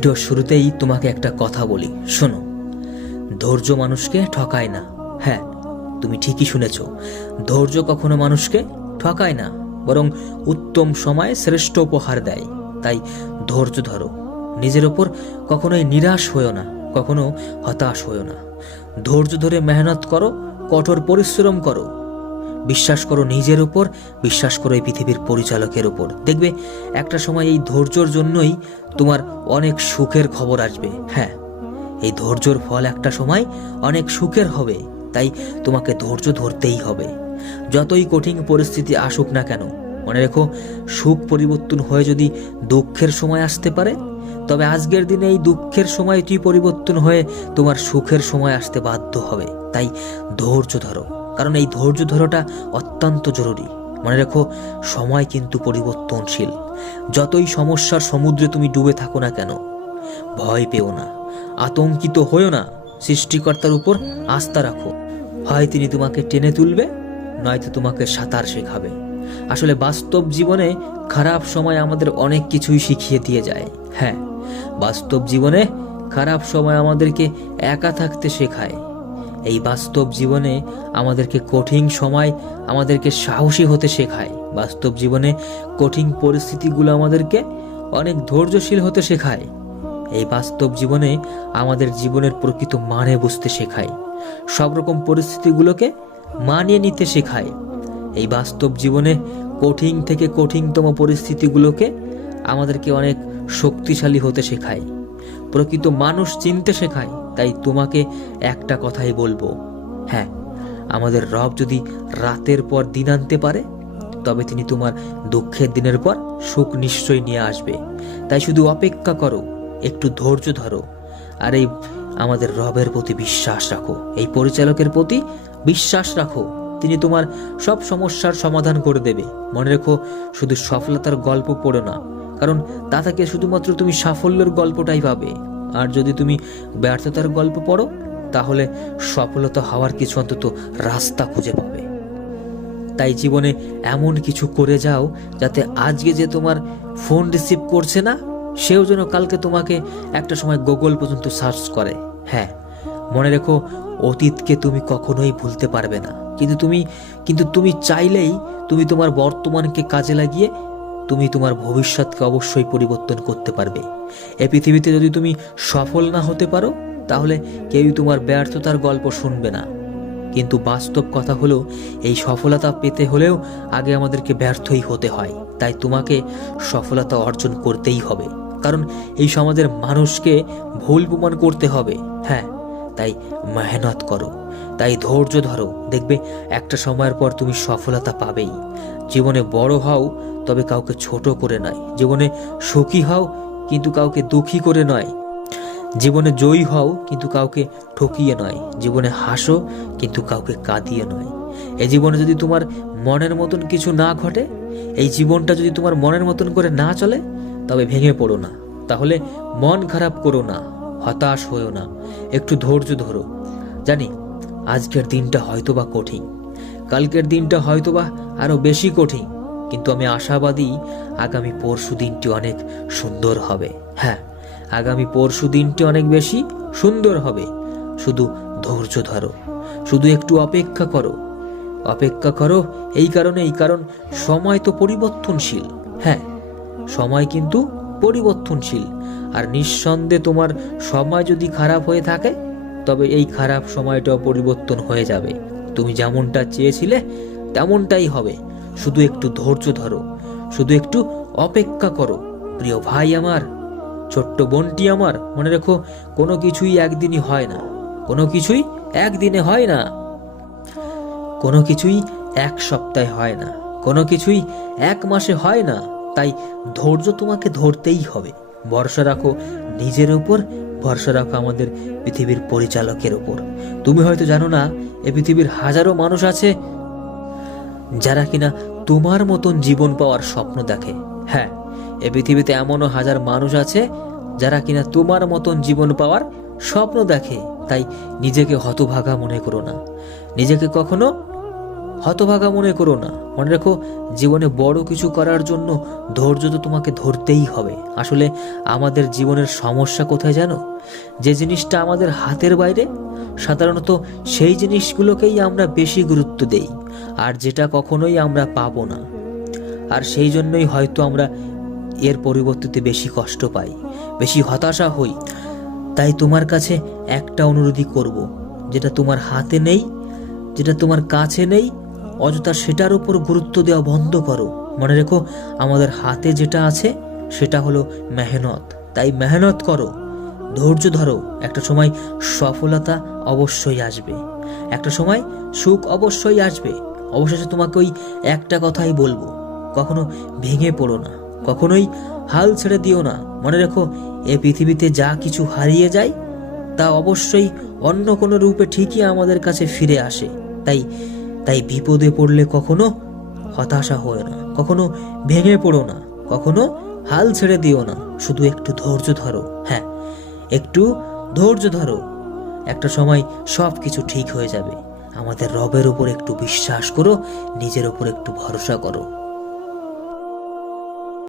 ভিডিওর শুরুতেই তোমাকে একটা কথা বলি, শোনো। ধৈর্য মানুষকে ঠকায় না। হ্যাঁ তুমি ঠিকই শুনেছ। ধৈর্য কখনো মানুষকে ঠকায় না, বরং উত্তম সময়ে শ্রেষ্ঠ উপহার দেয়। তাই ধৈর্য ধরো। নিজের ওপর কখনোই নিরাশ হয়েও না, কখনো হতাশ হয়েও না। ধৈর্য ধরে মেহনত করো, কঠোর পরিশ্রম করো। বিশ্বাস করো নিজের উপর, বিশ্বাস করো এই পৃথিবীর পরিচালকের উপর। দেখবে, একটা সময় এই ধৈর্যর জন্যই তোমার অনেক সুখের খবর আসবে। হ্যাঁ এই ধৈর্যর ফল একটা সময় অনেক সুখের হবে, তাই তোমাকে ধৈর্য ধরতেই হবে। যতই কঠিন পরিস্থিতি আসুক না কেন, মনে রেখো, সুখ পরিবর্তন হয়ে যদি দুঃখের সময় আসতে পারে, তবে আজকের দিনে এই দুঃখের সময়টি পরিবর্তন হয়ে তোমার সুখের সময় আসতে বাধ্য হবে। তাই ধৈর্য ধরো। কারণ এই ধৈর্য ধরাটা অত্যন্ত জরুরি। মনে রেখো, সময় কিন্তু পরিবর্তনশীল। যতই সমস্যার সমুদ্রে তুমি ডুবে থাকো না কেন, ভয় পেও না, আতঙ্কিত হয়েও না, সৃষ্টিকর্তার উপর আস্থা রাখো। হয় তিনি তোমাকে টেনে তুলবে, নয়তো তোমাকে সাঁতার শেখাবে। আসলে বাস্তব জীবনে খারাপ সময় আমাদের অনেক কিছুই শিখিয়ে দিয়ে যায়। হ্যাঁ বাস্তব জীবনে খারাপ সময় আমাদেরকে একা থাকতে শেখায়। এই বাস্তব জীবনে আমাদেরকে কঠিন সময় আমাদেরকে সাহসী হতে শেখায়। বাস্তব জীবনে কঠিন পরিস্থিতিগুলো আমাদেরকে অনেক ধৈর্যশীল হতে শেখায়। এই বাস্তব জীবনে আমাদের জীবনের প্রকৃত মানে বুঝতে শেখায়। সব রকম পরিস্থিতিগুলোকে মানিয়ে নিতে শেখায়। এই বাস্তব জীবনে কঠিন থেকে কঠিনতম পরিস্থিতিগুলোকে আমাদেরকে অনেক শক্তিশালী হতে শেখায়। প্রকৃত মানুষ চিনতে শেখায়। তাই তোমাকে একটা কথাই বলব। হ্যাঁ আমাদের রব যদি রাতের পর দিন আনতে পারে, তবে তিনি তোমার দুঃখের দিনের পর সুখ নিশ্চয়ই নিয়ে আসবে। তাই শুধু অপেক্ষা করো, একটু ধৈর্য ধরো, আর এই আমাদের রবের প্রতি বিশ্বাস রাখো, এই পরিচালকের প্রতি বিশ্বাস রাখো। তিনি তোমার সব সমস্যার সমাধান করে দেবে। মনে রেখো, শুধু সফলতার গল্প পড়ো না, কারণ তা থেকে শুধুমাত্র তুমি সাফল্যের গল্পটাই পাবে। আর যদি তুমি ব্যর্থতার গল্প পড়ো, তাহলে সফলতা হওয়ার কিছু অন্তত রাস্তা খুঁজে পাবে। তাই জীবনে এমন কিছু করে যাও, যাতে আজকে যে তোমার ফোন রিসিভ করছে না, সেও যেন কালকে তোমাকে একটা সময় গুগল পর্যন্ত সার্চ করে। হ্যাঁ মনে রেখো, অতীতকে তুমি কখনোই ভুলতে পারবে না। কিন্তু তুমি কিন্তু তুমি চাইলেই তুমি তোমার বর্তমানকে কাজে লাগিয়ে তুমি তোমার ভবিষ্যৎকে অবশ্যই পরিবর্তন করতে পারবে। এ পৃথিবীতে যদি তুমি সফল না হতে পারো, তাহলে কেউই তোমার ব্যর্থতার গল্প শুনবে না। কিন্তু বাস্তব কথা হলো, এই সফলতা পেতে হলেও আগে আমাদেরকে ব্যর্থই হতে হয়। তাই তোমাকে সফলতা অর্জন করতেই হবে। কারণ এই সমাজের মানুষকে ভুল প্রমাণ করতে হবে। হ্যাঁ তাই মেহনত করো। তাই ধৈর্য ধরো। দেখবে একটা সময়ের পর তুমি সফলতা পাবেই। জীবনে বড় হও তবে কাউকে ছোট করে নয়। জীবনে সুখী হও, কিন্তু কাউকে দুঃখী করে নয়। জীবনে জয়ী হও, কিন্তু কাউকে ঠকিয়ে নয়। জীবনে হাসো, কিন্তু কাউকে কাঁদিয়ে নয়। এই জীবনে যদি তোমার মনের মতন কিছু না ঘটে, এই জীবনটা যদি তোমার মনের মতন করে না চলে, তবে ভেঙে পড়ো না। তাহলে মন খারাপ করো না, হতাশ হয়েও না। একটু ধৈর্য ধরো। জানি, আজকের দিনটা হয়তোবা কঠিন। কালকের দিনটা হয়তোবা আরও বেশি কঠিন। কিন্তু আমি আশাবাদী আগামী পরশু দিনটি অনেক সুন্দর হবে। হ্যাঁ আগামী পরশু দিনটি অনেক বেশি সুন্দর হবে। শুধু ধৈর্য ধরো, শুধু একটু অপেক্ষা করো। অপেক্ষা করো এই কারণে, এই কারণ সময় তো পরিবর্তনশীল। হ্যাঁ সময় কিন্তু পরিবর্তনশীল। আর নিঃসন্দেহে তোমার সময় যদি খারাপ হয়ে থাকে, তবে এই খারাপ সময়টাও পরিবর্তন হয়ে যাবে। তুমি যেমনটা চেয়েছিলে, তেমনটাই হবে। শুধু একটু ধৈর্য ধরো, শুধু একটু অপেক্ষা করো। প্রিয় ভাই আমার, ছোট্ট বোনটি আমার, মনে রেখো, কোনো কিছুই একদিনই হয় না, কোনো কিছুই একদিনে হয় না। কোনো কিছুই এক সপ্তাহে হয় না, কোনো কিছুই এক মাসে হয় না, তাই ধৈর্য তোমাকে ধরতেই হবে। ভরসা রাখো নিজের উপর, ভরসা রাখো আমাদের পৃথিবীর পরিচালকের উপর। তুমি হয়তো জানো না, এ পৃথিবীর হাজারো মানুষ আছে যারা কিনা তোমার মতন জীবন পাওয়ার স্বপ্ন দেখে। হ্যাঁ এ পৃথিবীতে এমনও হাজার মানুষ আছে যারা কিনা তোমার মতন জীবন পাওয়ার স্বপ্ন দেখে। তাই নিজেকে হতভাগা মনে করো না। নিজেকে কখনো হতভাগা মনে করো না। মনে রেখো, জীবনে বড় কিছু করার জন্য ধৈর্য তো তোমাকে ধরতেই হবে। আসলে আমাদের জীবনের সমস্যা কোথায় জানো? যে জিনিসটা আমাদের হাতের বাইরে সাধারণত সেই জিনিসগুলোকেই আমরা বেশি গুরুত্ব দেই, আর যেটা কখনোই আমরা পাবো না। আর সেই জন্যই হয়তো আমরা এর পরিবর্তিতে বেশি কষ্ট পাই, বেশি হতাশা হই। তাই তোমার কাছে একটা অনুরোধই করব, যেটা তোমার হাতে নেই, যেটা তোমার কাছে নেই, অযথা সেটার উপর গুরুত্ব দেওয়া বন্ধ করো। মনে রেখো, আমাদের হাতে যেটা আছে, সেটা হলো মেহনত। তাই মেহনত করো। ধৈর্য ধরো, একটা সময় সফলতা অবশ্যই আসবে। একটা সময় সুখ অবশ্যই আসবে। অবশেষে তোমাকে ওই একটা কথাই বলব, কখনো ভেঙে পড়ো না, কখনোই হাল ছেড়ে দিও না। মনে রেখো, এ পৃথিবীতে যা কিছু হারিয়ে যায়, তা অবশ্যই অন্য কোনো রূপে ঠিকই আমাদের কাছে ফিরে আসে। তাই তাই বিপদে পড়লে কখনো হতাশা হয় না, কখনো ভেঙে পড়ো না, কখনো হাল ছেড়ে দিও না, শুধু একটু ধৈর্য ধরো। হ্যাঁ একটু ধৈর্য ধরো। একটা সময় সব কিছু ঠিক হয়ে যাবে। আমাদের রবের উপর একটু বিশ্বাস করো, নিজের উপর একটু ভরসা করো।